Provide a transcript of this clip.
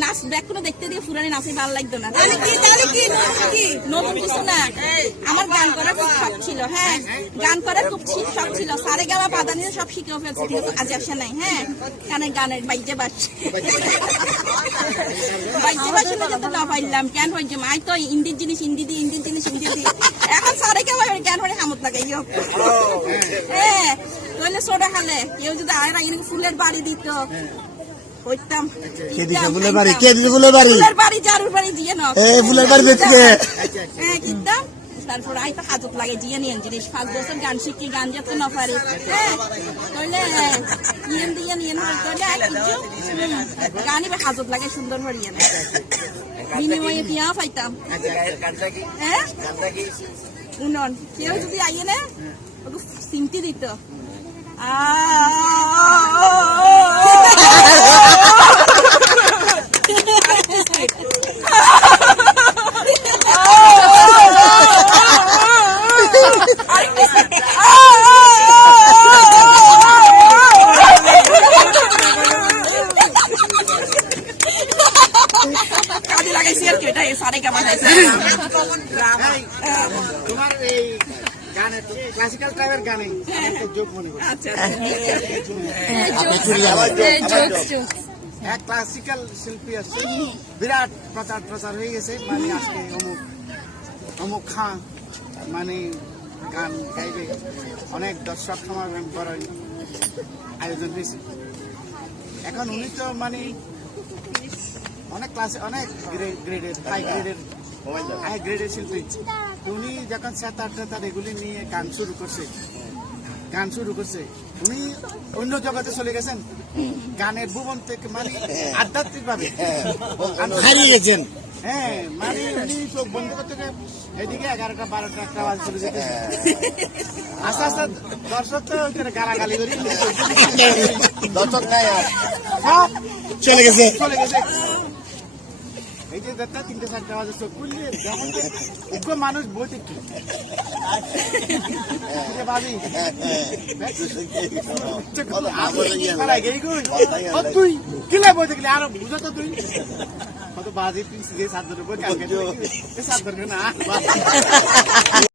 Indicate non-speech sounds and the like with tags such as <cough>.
নাচ দেখ কোনো দেখতে দিয়ে ফুরানি নাচে ভালো লাগতো না। নতুন কিছু না? আমার গান করার খুব শখ ছিল হ্যাঁ? গান করার খুব শখ ছিল। সারে গালা বাদানি সব শিখেও ফেলছে, কিন্তু আজ আসে নাই হ্যাঁ? কানে গানের বাইজে বাজছে। বাইজে বাজছে না কিন্তু কেন হয়েছে মাই তো ইন্দির জিনিস ইন্দি দি ইন্দির জিনিস ইন্দি দি। এখন সারে কেউ কেন হয়ে হামত লাগাই হ্যাঁ। তাহলে সোডা খালে কেউ যদি আয় না ফুলের বাড়ি দিত। হইতাম কে দিছে ফুলের বাড়ি? কে দিছে ফুলের বাড়ি? ফুলের বাড়ি জারুর বাড়ি দিয়ে না এ ফুলের বাড়ি বেচকে হ্যাঁ কিনতাম তারপর আই তো হাজত লাগে জিয়ে নিয়ে জিনিস। পাঁচ বছর গান শিখি গান যাতে না পারি। হ্যাঁ তাহলে ইয়েন দিয়ে হয় কিছু হুম, গানই বা হাজত লাগে সুন্দর হরিয়ে বিনিময়ে দিয়া পাইতাম। হ্যাঁ? উনন। কেউ যদি আইয়ে না ওকে সিমটি দিত। কাজে <laughs> লাগাইছি আর কি সারে কেমন হয়েছে তোমার এই টাইপের গানে এক ক্লাসিক্যাল শিল্পী বিরাট প্রচার প্রচার হয়ে গেছে মানে আজকে অমুক অমুক খাঁ মানে গান গাইবে অনেক দর্শক সমাগম করার আয়োজন হয়েছে এখন উনি তো মানে অনেক ক্লাসে অনেক গ্রেডের হাই গ্রেডের হাই গ্রেডের শিল্পী। উনি যখন সাঁতার টাতার এগুলি নিয়ে গান শুরু করছে গান শুরু করছে উনি অন্য জগতে চলে গেছেন। গানের ভুবন থেকে মানে আধ্যাত্মিক ভাবে হারিয়ে গেছেন। হ্যাঁ মানে উনি চোখ বন্ধ করতে এদিকে এগারোটা বারোটা একটা আওয়াজ চলে যেতে। আস্তে আস্তে দর্শক তো গালাগালি করি। দর্শক নাই চলে গেছে। চলে গেছে। এই যে দেখা তিনটে চারটে আওয়াজ চোখ খুললে? যখন তো উগ্র মানুষ বইতে কি বাজি। তুই কিলে বই দেখলি? আর বুঝো তো তুই। কত বাজি তুই সাত ধরে বই কালকে সাত ধরবে না।